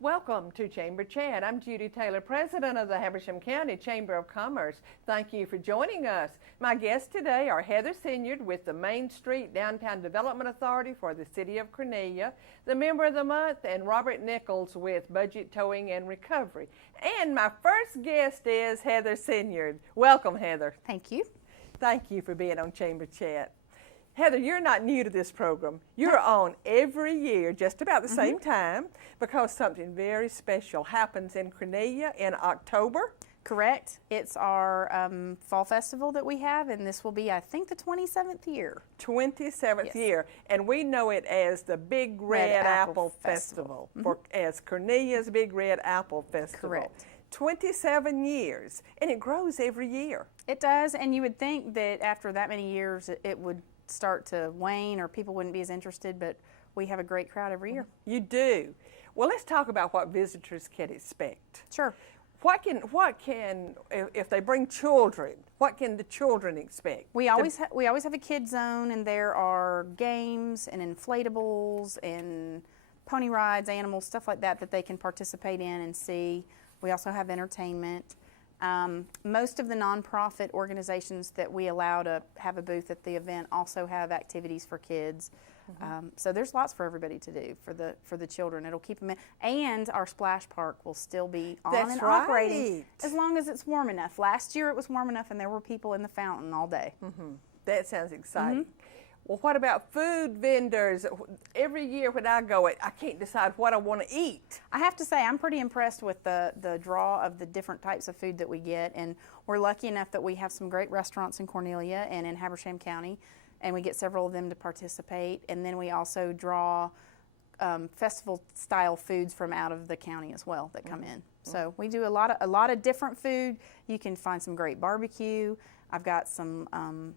Welcome to Chamber Chat. I'm Judy Taylor, President of the Habersham County Chamber of Commerce. Thank you for joining us. My guests today are Heather Senyard with the Main Street Downtown Development Authority for the City of Cornelia, the Member of the Month, and Robert Nichols with Budget Towing and Recovery. And my first guest is Heather Senyard. Welcome, Heather. Thank you. Thank you for being on Chamber Chat. Heather, you're not new to this program. You're on every year, just about the same time, because something very special happens in Cornelia in October. Correct. It's our fall festival that we have, and this will be, I think, the 27th year. 27th year, and we know it as the Big Red Apple Festival, as Cornelia's Big Red Apple Festival. Correct. 27 years, and it grows every year. It does, and you would think that after that many years it would start to wane or people wouldn't be as interested, but we have a great crowd every year. You do. Well, let's talk about what visitors can expect. Sure. What can if they bring children, what can the children expect? We always have a kid zone, and there are games and inflatables and pony rides, animals, stuff like that they can participate in and see. We also have entertainment. Most of the nonprofit organizations that we allow to have a booth at the event also have activities for kids. So there's lots for everybody to do for the children. It'll keep them in, and our splash park will still be on and operating as long as it's warm enough. Last year it was warm enough, and there were people in the fountain all day. That sounds exciting. Well, what about food vendors? Every year when I go, I can't decide what I want to eat. I have to say, I'm pretty impressed with the draw of the different types of food that we get, and we're lucky enough that we have some great restaurants in Cornelia and in Habersham County, and we get several of them to participate. And then we also draw festival-style foods from out of the county as well that come in. So we do a lot of different food. You can find some great barbecue. I've got some.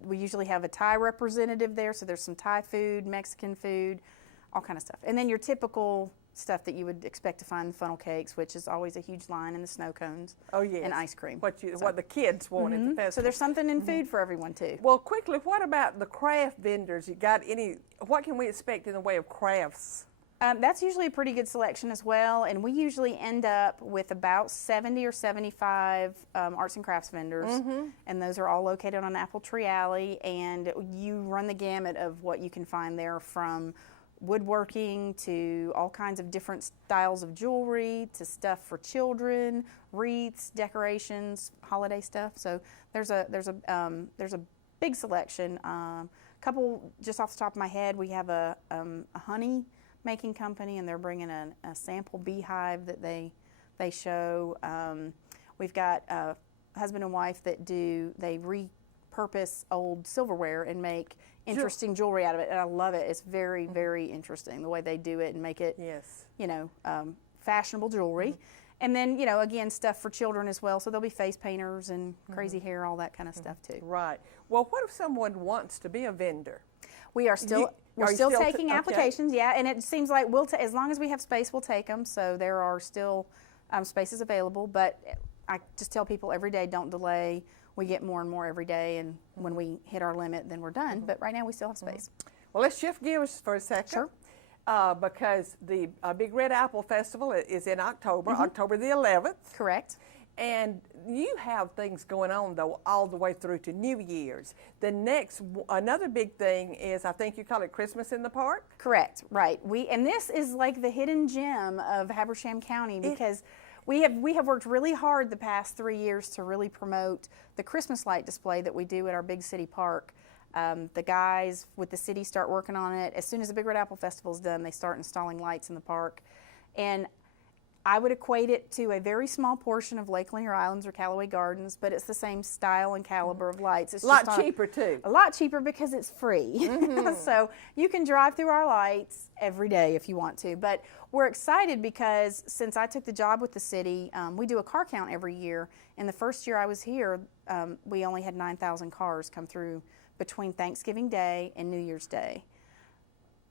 We usually have a Thai representative there, so there's some Thai food, Mexican food, all kind of stuff. And then your typical stuff that you would expect to find in funnel cakes, which is always a huge line, and the snow cones. Oh, yes. And ice cream. What the kids want at the festival. So there's something in food for everyone too. Well, quickly, what about the craft vendors? What can we expect in the way of crafts? That's usually a pretty good selection as well, and we usually end up with about 70 or 75 arts and crafts vendors, and those are all located on Apple Tree Alley, and you run the gamut of what you can find there, from woodworking to all kinds of different styles of jewelry to stuff for children, wreaths, decorations, holiday stuff. So there's a big selection. Couple just off the top of my head, we have a honey making company, and they're bringing a sample beehive that they show. We've got a husband and wife that they repurpose old silverware and make interesting jewelry out of it, and I love it. It's very, very interesting the way they do it and make it, fashionable jewelry. And then, again, stuff for children as well. So there'll be face painters and crazy hair, all that kind of stuff too. Right. Well, what if someone wants to be a vendor? We are still taking applications, and it seems like as long as we have space, we'll take them. So there are still spaces available, but I just tell people every day, don't delay. We get more and more every day, and when we hit our limit, then we're done. But right now, we still have space. Well, let's shift gears for a second. Sure. Because the Big Red Apple Festival is in October, October the 11th. Correct. And you have things going on, though, all the way through to New Year's. Another big thing is, I think you call it Christmas in the Park? Correct, right. And this is like the hidden gem of Habersham County, because we have worked really hard the past 3 years to really promote the Christmas light display that we do at our big city park. The guys with the city start working on it. As soon as the Big Red Apple Festival is done, they start installing lights in the park. And I would equate it to a very small portion of Lake Lanier Islands or Callaway Gardens, but it's the same style and caliber of lights. It's a lot cheaper too. A lot cheaper because it's free. So you can drive through our lights every day if you want to. But we're excited because since I took the job with the city, we do a car count every year. And the first year I was here, we only had 9,000 cars come through between Thanksgiving Day and New Year's Day.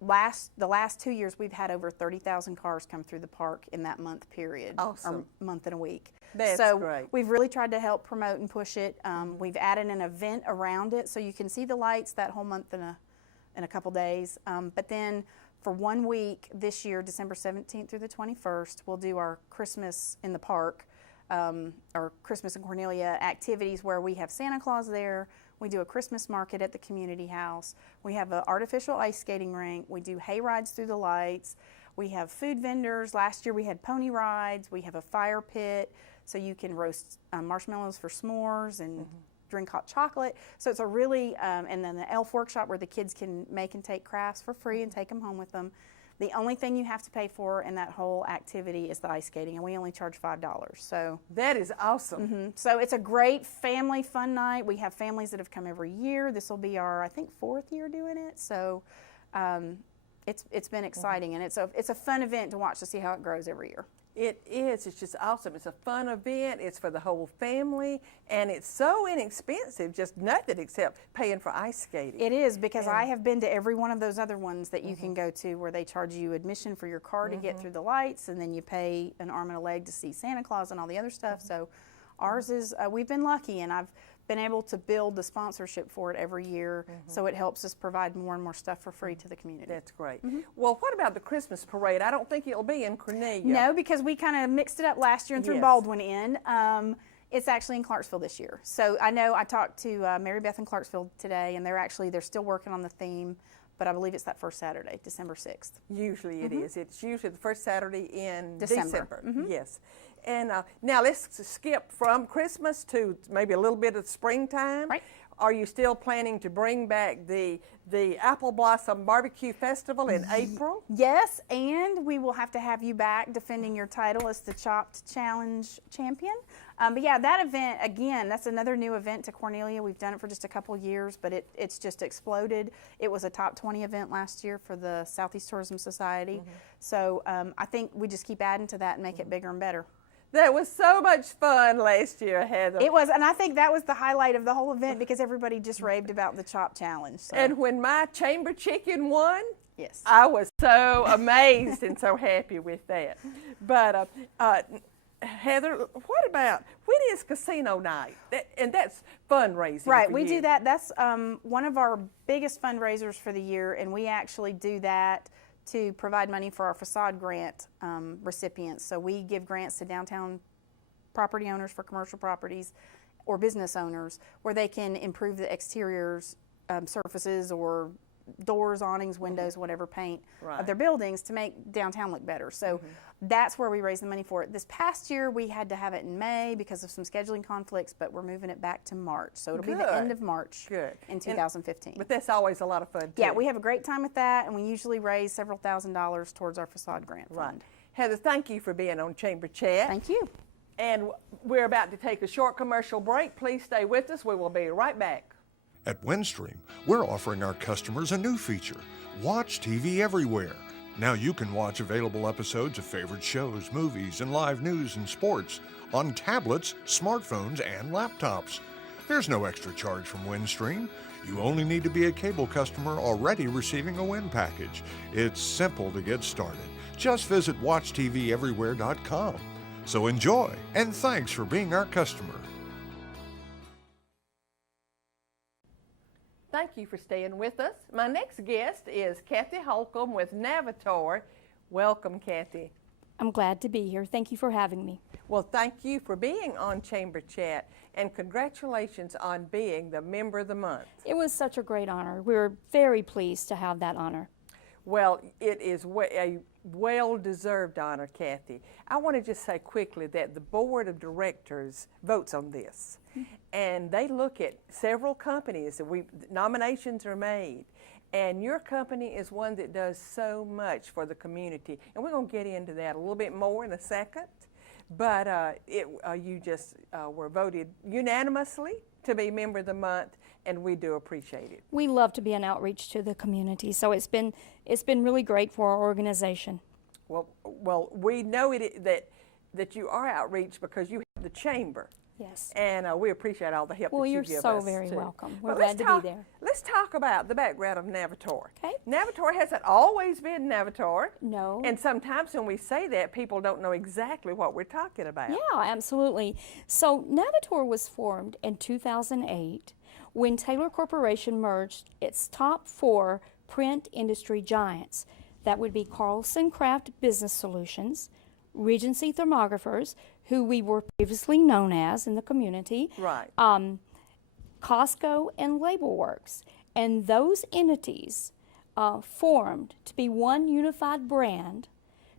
The last 2 years, we've had over 30,000 cars come through the park in that month period. Awesome. Or month and a week. That's so great. We've really tried to help promote and push it. We've added an event around it, so you can see the lights that whole month in a couple days. But then for 1 week this year, December 17th through the 21st, we'll do our Christmas in the park, or Christmas in Cornelia activities where we have Santa Claus there. We do a Christmas market at the community house. We have an artificial ice skating rink. We do hay rides through the lights. We have food vendors. Last year we had pony rides. We have a fire pit so you can roast marshmallows for s'mores and drink hot chocolate. So it's a really, and then the elf workshop where the kids can make and take crafts for free and take them home with them. The only thing you have to pay for in that whole activity is the ice skating, and we only charge $5. So that is awesome. So it's a great family fun night. We have families that have come every year. This will be our, I think, 4th year doing it. So it's been exciting, and it's a fun event to watch to see how it grows every year. It is. It's just awesome. It's a fun event. It's for the whole family, and it's so inexpensive, just nothing except paying for ice skating. It is, because I have been to every one of those other ones that you can go to where they charge you admission for your car to get through the lights, and then you pay an arm and a leg to see Santa Claus and all the other stuff. So ours is, we've been lucky, and I've been able to build the sponsorship for it every year, so it helps us provide more and more stuff for free to the community. That's great. Well, what about the Christmas parade? I don't think it'll be in Cornelia. No, because we kind of mixed it up last year and threw Baldwin in. It's actually in Clarksville this year. So I know I talked to Mary Beth in Clarksville today, and they're still working on the theme, but I believe it's that first Saturday, December 6th. Usually it is. It's usually the first Saturday in December. Yes. And now let's skip from Christmas to maybe a little bit of springtime. Right. Are you still planning to bring back the Apple Blossom Barbecue Festival in April? Yes, and we will have to have you back defending your title as the Chopped Challenge champion. But yeah, that event, again, that's another new event to Cornelia. We've done it for just a couple years, but it's just exploded. It was a top 20 event last year for the Southeast Tourism Society. So I think we just keep adding to that and make it bigger and better. That was so much fun last year, Heather. It was, and I think that was the highlight of the whole event because everybody just raved about the Chop Challenge. So. And when my chamber chicken won, yes, I was so amazed and so happy with that. But Heather, what about, when is casino night? And that's fundraising. Right, for we you. do that. That's one of our biggest fundraisers for the year, and we actually do that to provide money for our facade grant recipients. So we give grants to downtown property owners for commercial properties or business owners where they can improve the exteriors, surfaces, or doors, awnings, windows, whatever paint of their buildings to make downtown look better. So that's where we raise the money for it. This past year we had to have it in May because of some scheduling conflicts, but we're moving it back to March. So it'll be the end of March in 2015. But that's always a lot of fun too. Yeah, we have a great time with that, and we usually raise several $1,000s towards our facade grant fund. Heather, thank you for being on Chamber Chat. Thank you. And we're about to take a short commercial break. Please stay with us. We will be right back. At Windstream, we're offering our customers a new feature, Watch TV Everywhere. Now you can watch available episodes of favorite shows, movies, and live news and sports on tablets, smartphones, and laptops. There's no extra charge from Windstream. You only need to be a cable customer already receiving a Wind package. It's simple to get started. Just visit WatchTVEverywhere.com. So enjoy, and thanks for being our customer. Thank you for staying with us. My next guest is Kathy Holcomb with Navitor. Welcome, Kathy. I'm glad to be here. Thank you for having me. Well, thank you for being on Chamber Chat, and congratulations on being the Member of the Month. It was such a great honor. We were very pleased to have that honor. Well, it is a well-deserved honor, Kathy. I want to just say quickly that the board of directors votes on this, and they look at several companies. Nominations are made, and your company is one that does so much for the community, and we're going to get into that a little bit more in a second. But you just were voted unanimously to be Member of the Month, and we do appreciate it. We love to be an outreach to the community, so it's been really great for our organization. Well, we know that you are outreach because you have the chamber. Yes. And we appreciate all the help that you give us. Well, you're so very welcome. We're Well, glad to be there. Let's talk about the background of Navitor. Okay. Navitor hasn't always been Navitor. No. And sometimes when we say that, people don't know exactly what we're talking about. Yeah, absolutely. So Navitor was formed in 2008 when Taylor Corporation merged its top 4 print industry giants. That would be Carlson Craft Business Solutions, Regency Thermographers, who we were previously known as in the community, Right. Costco, and Label Works. And those entities formed to be one unified brand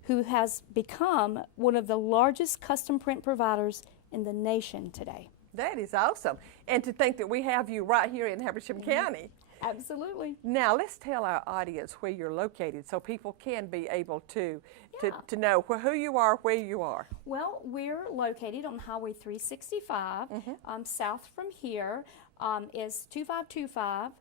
who has become one of the largest custom print providers in the nation today. That is awesome. And to think that we have you right here in Habersham County. Absolutely. Now, let's tell our audience where you're located so people can be able to know who you are, where you are. Well, we're located on Highway 365. South from here is 2525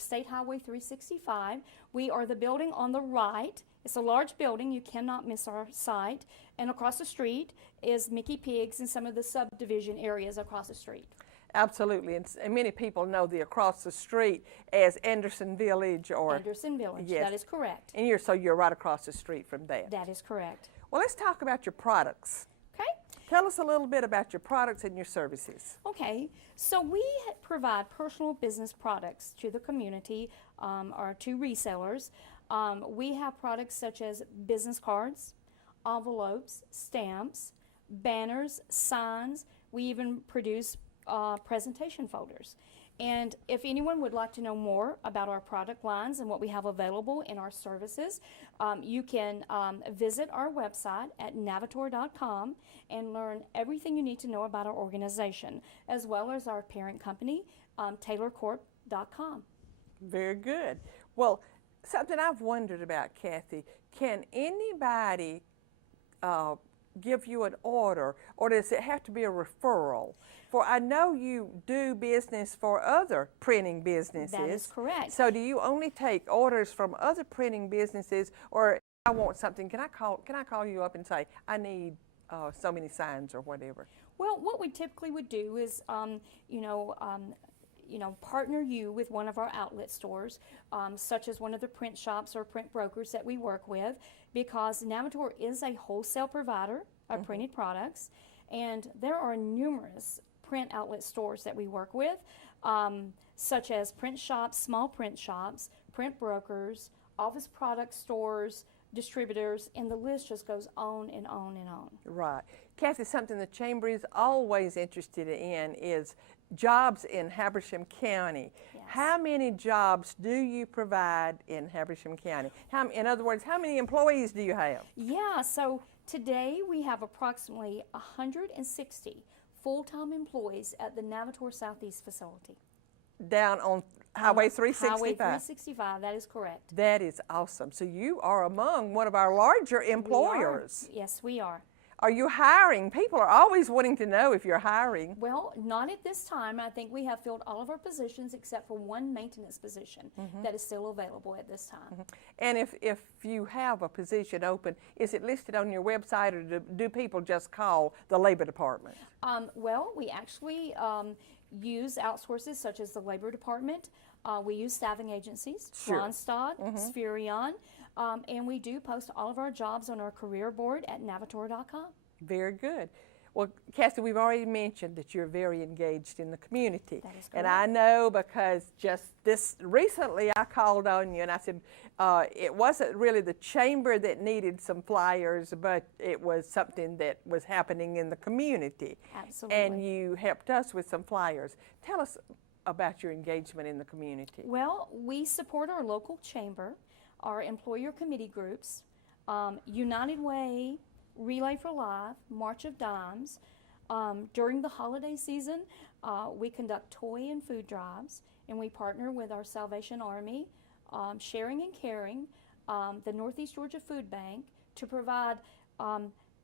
State Highway 365. We are the building on the right. It's a large building. You cannot miss our site. And across the street is Mickey Pigs and some of the subdivision areas across the street. Absolutely, and many people know the across the street as Anderson Village or Anderson Village, yes. That is correct. And you're right across the street from there. That is correct. Well, let's talk about your products. Okay. Tell us a little bit about your products and your services. Okay, so we provide personal business products to the community or to resellers. We have products such as business cards, envelopes, stamps, banners, signs. We even produce presentation folders. And if anyone would like to know more about our product lines and what we have available in our services, you can visit our website at navitor.com and learn everything you need to know about our organization, as well as our parent company, taylorcorp.com. Very good. Well, something I've wondered about, Kathy, can anybody give you an order, or does it have to be a referral? For I know you do business for other printing businesses. That is correct. So do you only take orders from other printing businesses, or if I want something, can I call you up and say, I need so many signs or whatever? Well, what we typically would do is, partner you with one of our outlet stores, such as one of the print shops or print brokers that we work with, because Navitor is a wholesale provider of printed products, and there are numerous print outlet stores that we work with, such as print shops, small print shops, print brokers, office product stores, distributors, and the list just goes on and on and on. Right. Kathy, something the Chamber is always interested in is jobs in Habersham County. Yes. How many jobs do you provide in Habersham County? In other words, how many employees do you have? Yeah, so today we have approximately 160 full-time employees at the Navitor Southeast facility. Down on Highway 365? Highway 365, that is correct. That is awesome. So you are among one of our larger employers. Yes, we are. Are you hiring? People are always wanting to know if you're hiring. Well, not at this time. I think we have filled all of our positions except for one maintenance position that is still available at this time. And if you have a position open, is it listed on your website, or do people just call the Labor Department? Well, we actually use outsources such as the Labor Department. We use staffing agencies, Sure. Ronstadt, Spherion, and we do post all of our jobs on our career board at navitor.com. Very good. Well, Cassie, we've already mentioned that you're very engaged in the community. That is and correct. I know because just this recently I called on you and I said it wasn't really the Chamber that needed some flyers, but it was something that was happening in the community. Absolutely. And you helped us with some flyers. Tell us about your engagement in the community. Well, we support our local chamber. our employer committee groups, United Way, Relay for Life, March of Dimes. During the holiday season, we conduct toy and food drives, and we partner with our Salvation Army, Sharing and Caring, the Northeast Georgia Food Bank, to provide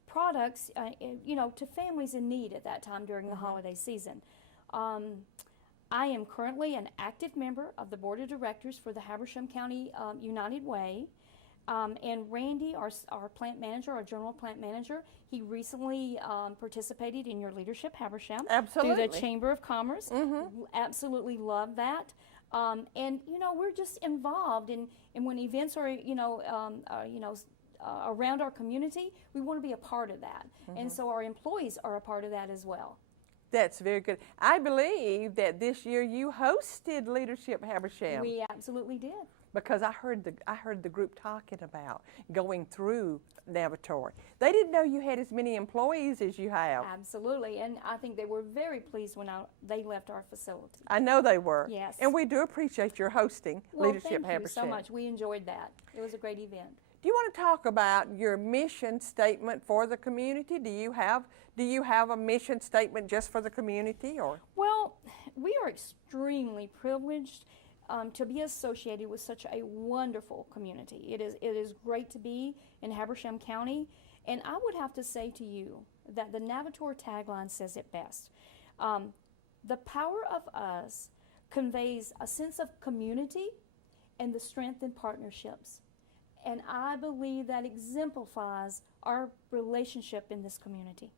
products, to families in need at that time during the holiday season. I am currently an active member of the Board of Directors for the Habersham County United Way. And Randy, our plant manager, our general plant manager, he recently participated in your Leadership Habersham through the Chamber of Commerce. Absolutely love that. And we're just involved in when events are around our community, we want to be a part of that. And so our employees are a part of that as well. That's very good. I believe that this year you hosted Leadership Habersham. We absolutely did. Because I heard the group talking about going through Navatory. They didn't know you had as many employees as you have. Absolutely, and I think they were very pleased when they left our facility. I know they were. Yes. And we do appreciate your hosting Leadership Habersham. Thank you so much. We enjoyed that. It was a great event. Do you want to talk about your mission statement for the community? Do you have a mission statement just for the community, or? Well, we are extremely privileged to be associated with such a wonderful community. It is great to be in Habersham County, and I would have to say to you that the Navatory tagline says it best. The power of us conveys a sense of community and the strength in partnerships. And I believe that exemplifies our relationship in this community.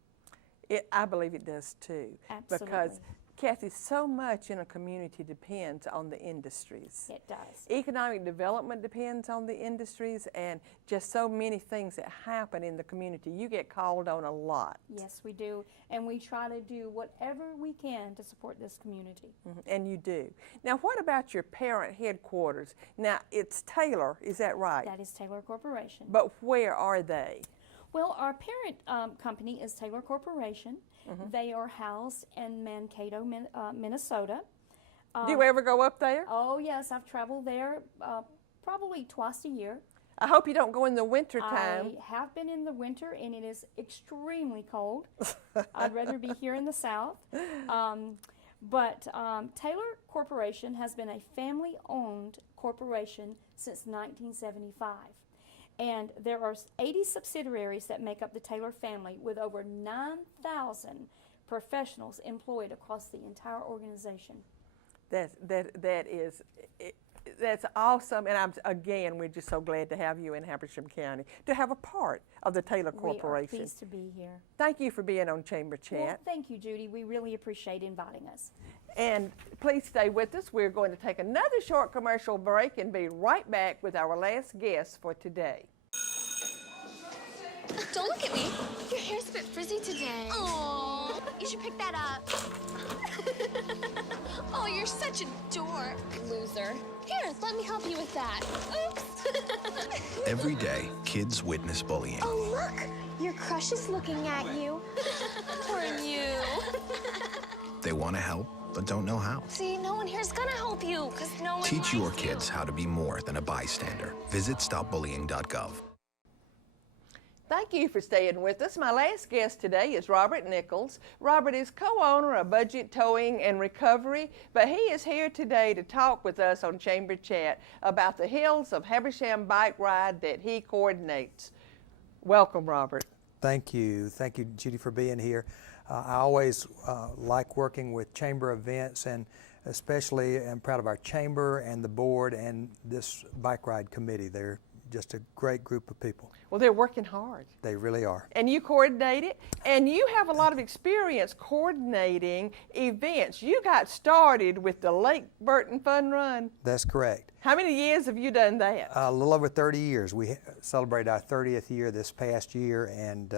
I believe it does too. Absolutely. Because, Kathy, so much in a community depends on the industries. It does. Economic development depends on the industries, and just so many things that happen in the community. You get called on a lot. Yes, we do. And we try to do whatever we can to support this community. And you do. Now, what about your parent headquarters? Now, it's Taylor, is that right? That is Taylor Corporation. But where are they? Well, our parent company is Taylor Corporation. They are housed in Mankato, Minnesota. Do you ever go up there? Oh, yes. I've traveled there probably twice a year. I hope you don't go in the winter time. I have been in the winter, and it is extremely cold. I'd rather be here in the south. But Taylor Corporation has been a family-owned corporation since 1975. And there are 80 subsidiaries that make up the Taylor family, with over 9,000 professionals employed across the entire organization. That's awesome, and we're just so glad to have you in Habersham County, to have a part of the Taylor Corporation. We are pleased to be here. Thank you for being on Chamber Chat. Well, thank you, Judy. We really appreciate inviting us. And please stay with us. We're going to take another short commercial break and be right back with our last guest for today. Don't look at me. Your hair's a bit frizzy today. Oh, you should pick that up. Oh, you're such a dork. Loser. Here, let me help you with that. Oops. Every day, kids witness bullying. Oh, look. Your crush is looking at you. Poor you. They want to help, but don't know how. See, no one here's gonna help you, because no one Teach your likes you. kids how to be more than a bystander. Visit stopbullying.gov. Thank you for staying with us. My last guest today is Robert Nichols. Robert is co-owner of Budget Towing and Recovery, but he is here today to talk with us on Chamber Chat about the Hills of Habersham bike ride that he coordinates. Welcome, Robert. Thank you, Judy, for being here. I always like working with chamber events, and especially I'm proud of our chamber and the board and this bike ride committee. They're just a great group of people. Well, they're working hard. They really are. And you coordinate it, and you have a lot of experience coordinating events. You got started with the Lake Burton Fun Run. That's correct. How many years have you done that? A little over 30 years. We celebrated our 30th year this past year, and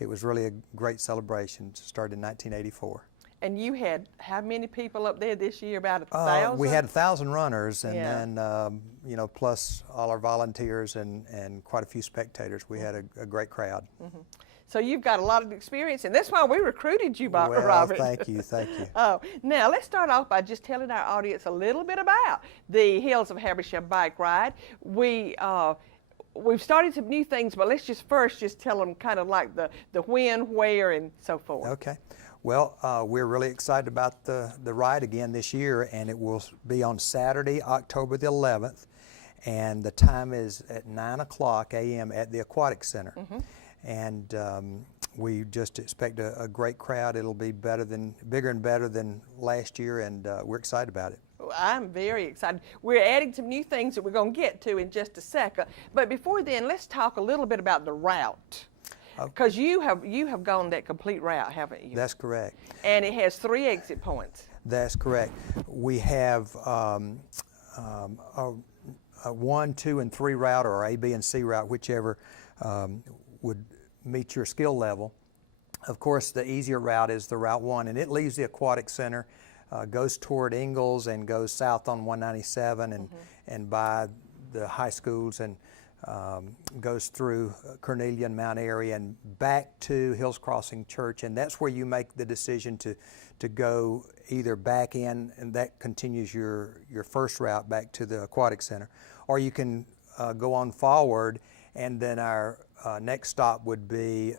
it was really a great celebration. It started in 1984. And you had how many people up there this year? About 1,000? We had 1,000 runners, and then plus all our volunteers and quite a few spectators. We had a great crowd. So you've got a lot of experience, and that's why we recruited you, Well, Robert. thank you, thank you. Oh, now let's start off by just telling our audience a little bit about the Hills of Habersham Bike Ride. We've started some new things, but let's just first tell them kind of like the when, where, and so forth. Okay. Well, we're really excited about the ride again this year, and it will be on Saturday, October the 11th, and the time is at 9:00 a.m. at the Aquatic Center. And we just expect a great crowd. It'll be bigger and better than last year, and we're excited about it. I'm very excited. We're adding some new things that we're going to get to in just a second. But before then, let's talk a little bit about the route. Because you have gone that complete route, haven't you? That's correct. And it has 3 exit points. That's correct. We have a 1, 2, and 3 route, or A, B, and C route, whichever would meet your skill level. Of course, the easier route is the Route 1, and it leaves the Aquatic Center, goes toward Ingalls, and goes south on 197 and by the high schools, and goes through Cornelia and Mount Airy and back to Hills Crossing Church, and that's where you make the decision to go either back in, and that continues your first route back to the Aquatic Center, or you can go on forward, and then our next stop would be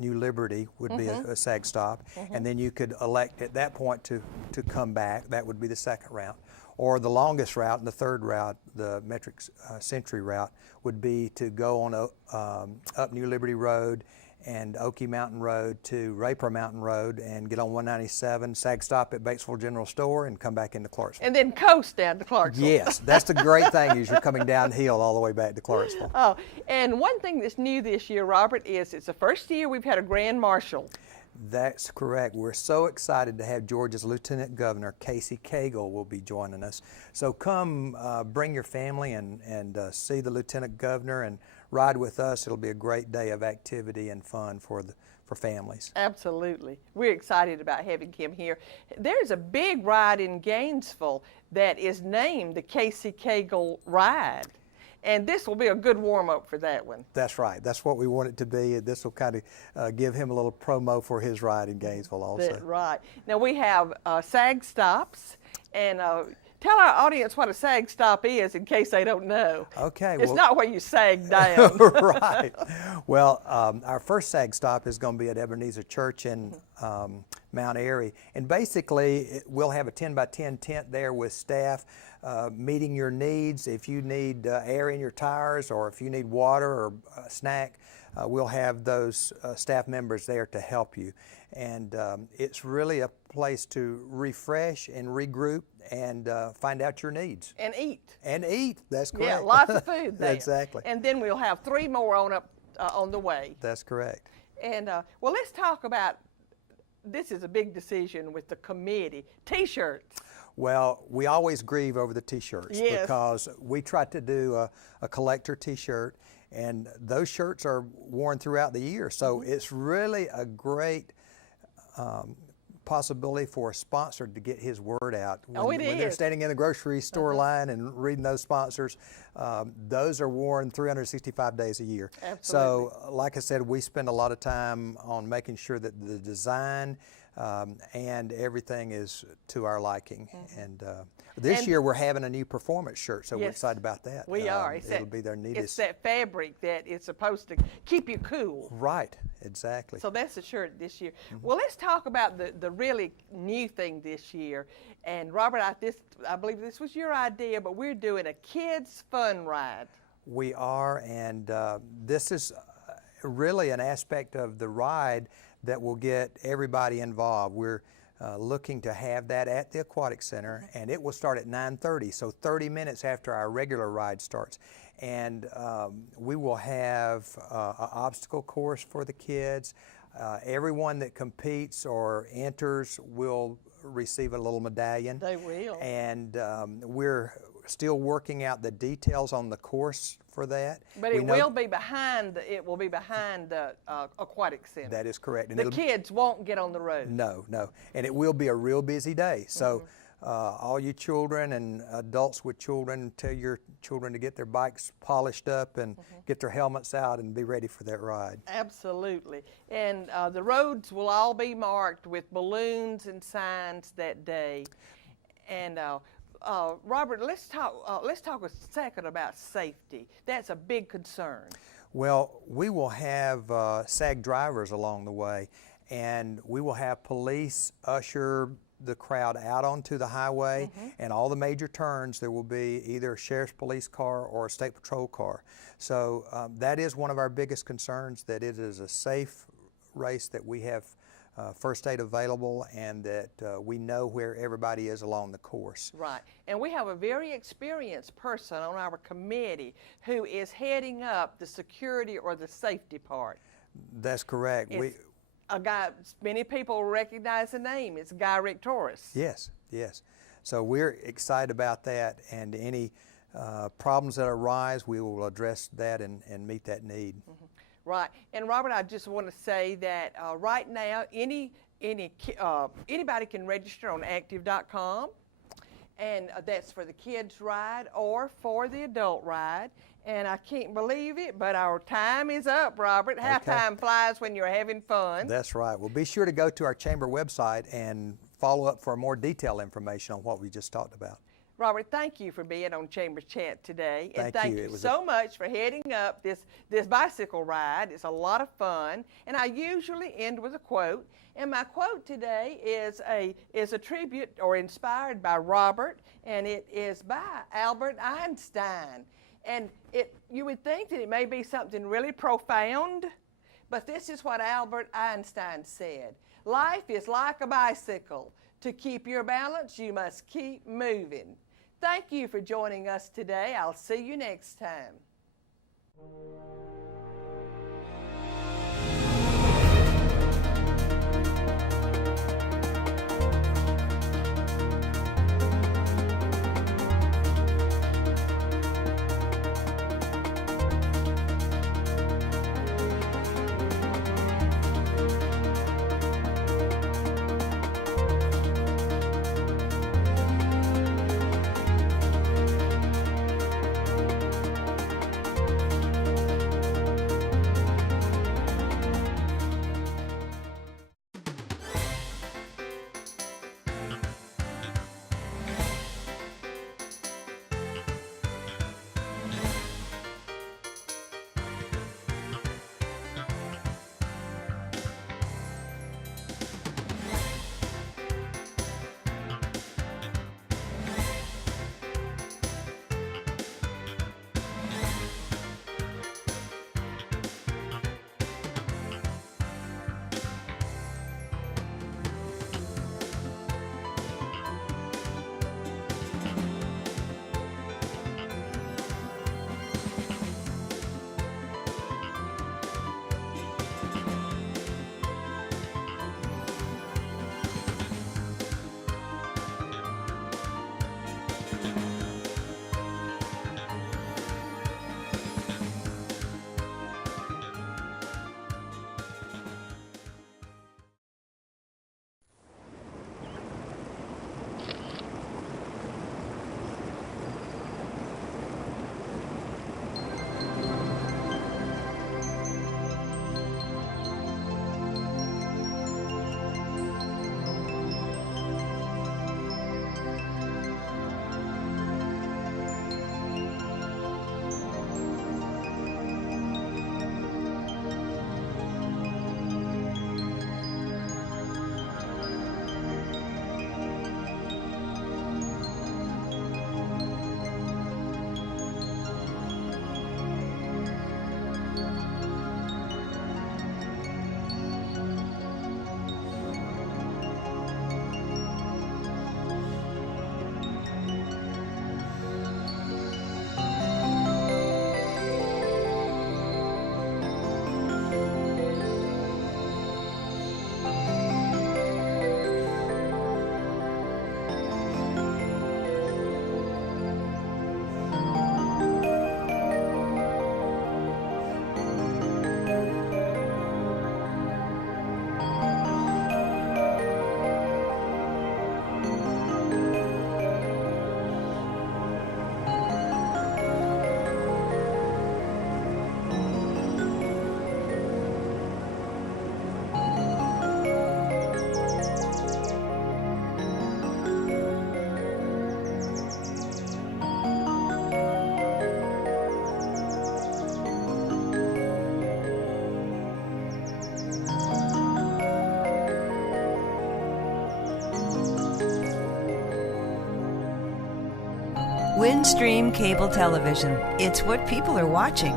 New Liberty would be a SAG stop, and then you could elect at that point to come back. That would be the second route. Or the longest route and the third route, the Metric Century route, would be to go on up New Liberty Road and Okie Mountain Road to Raper Mountain Road and get on 197, SAG stop at Batesville General Store, and come back into Clarksville. And then coast down to Clarksville. Yes, that's the great thing is you're coming downhill all the way back to Clarksville. Oh, and one thing that's new this year, Robert, is it's the first year we've had a Grand Marshal. That's correct. We're so excited to have Georgia's Lieutenant Governor, Casey Cagle, will be joining us. So come bring your family and see the Lieutenant Governor and ride with us. It'll be a great day of activity and fun for families. Absolutely. We're excited about having him here. There's a big ride in Gainesville that is named the Casey Cagle Ride. And this will be a good warm-up for that one. That's right. That's what we want it to be. This will kind of give him a little promo for his ride in Gainesville also. That's right. Now we have SAG stops, and tell our audience what a SAG stop is in case they don't know. Okay. It's not where you sag down. Right. Well, our first SAG stop is going to be at Ebenezer Church in Mount Airy. And basically, we'll have a 10x10 tent there with staff meeting your needs. If you need air in your tires, or if you need water or a snack, we'll have those staff members there to help you. And it's really a place to refresh and regroup and find out your needs. And eat. And eat, that's correct. Yeah, lots of food there. Exactly. And then we'll have 3 more on the way. That's correct. And well, let's talk about, this is a big decision with the committee, T-shirts. Well, we always grieve over the T-shirts. Yes. Because we try to do a collector T-shirt, and those shirts are worn throughout the year. So it's really a great possibility for a sponsor to get his word out. When they're standing in the grocery store line and reading those sponsors, those are worn 365 days a year. Absolutely. So like I said, we spend a lot of time on making sure that the design and everything is to our liking. And this year we're having a new performance shirt, so we're excited about that. We are. It'll be their neatest. It's that fabric that is supposed to keep you cool. Right, exactly. So that's the shirt this year. Well, let's talk about the really new thing this year. And Robert, I believe this was your idea, but we're doing a kids fun ride. We are, and this is really an aspect of the ride that will get everybody involved. We're looking to have that at the Aquatic Center, and it will start at 9:30, so 30 minutes after our regular ride starts. And we will have an obstacle course for the kids. Everyone that competes or enters will receive a little medallion. They will. And we're still working out the details on the course for that. But it will be behind the Aquatic Center. That is correct. And the kids won't get on the road. No, no. And it will be a real busy day. So all you children and adults with children, tell your children to get their bikes polished up and get their helmets out and be ready for that ride. Absolutely. And the roads will all be marked with balloons and signs that day. And Robert, let's talk a second about safety. That's a big concern. Well, we will have SAG drivers along the way, and we will have police usher the crowd out onto the highway, and all the major turns there will be either a sheriff's police car or a state patrol car. So that is one of our biggest concerns, that it is a safe race, that we have first aid available, and that we know where everybody is along the course. Right. And we have a very experienced person on our committee who is heading up the security or the safety part. That's correct. A guy, many people recognize the name. It's Guy Rictoris. Yes, yes. So we're excited about that, and any problems that arise, we will address that and meet that need. Right. And Robert, I just want to say that right now, anybody can register on active.com, and that's for the kids' ride or for the adult ride. And I can't believe it, but our time is up, Robert. Halftime flies when you're having fun. That's right. Well, be sure to go to our chamber website and follow up for more detailed information on what we just talked about. Robert, thank you for being on Chamber Chat today. And Thank thank you so much for heading up this bicycle ride. It's a lot of fun. And I usually end with a quote. And my quote today is a tribute or inspired by Robert, and it is by Albert Einstein. And you would think that it may be something really profound, but this is what Albert Einstein said. Life is like a bicycle. To keep your balance, you must keep moving. Thank you for joining us today. I'll see you next time. Windstream Cable Television. It's what people are watching.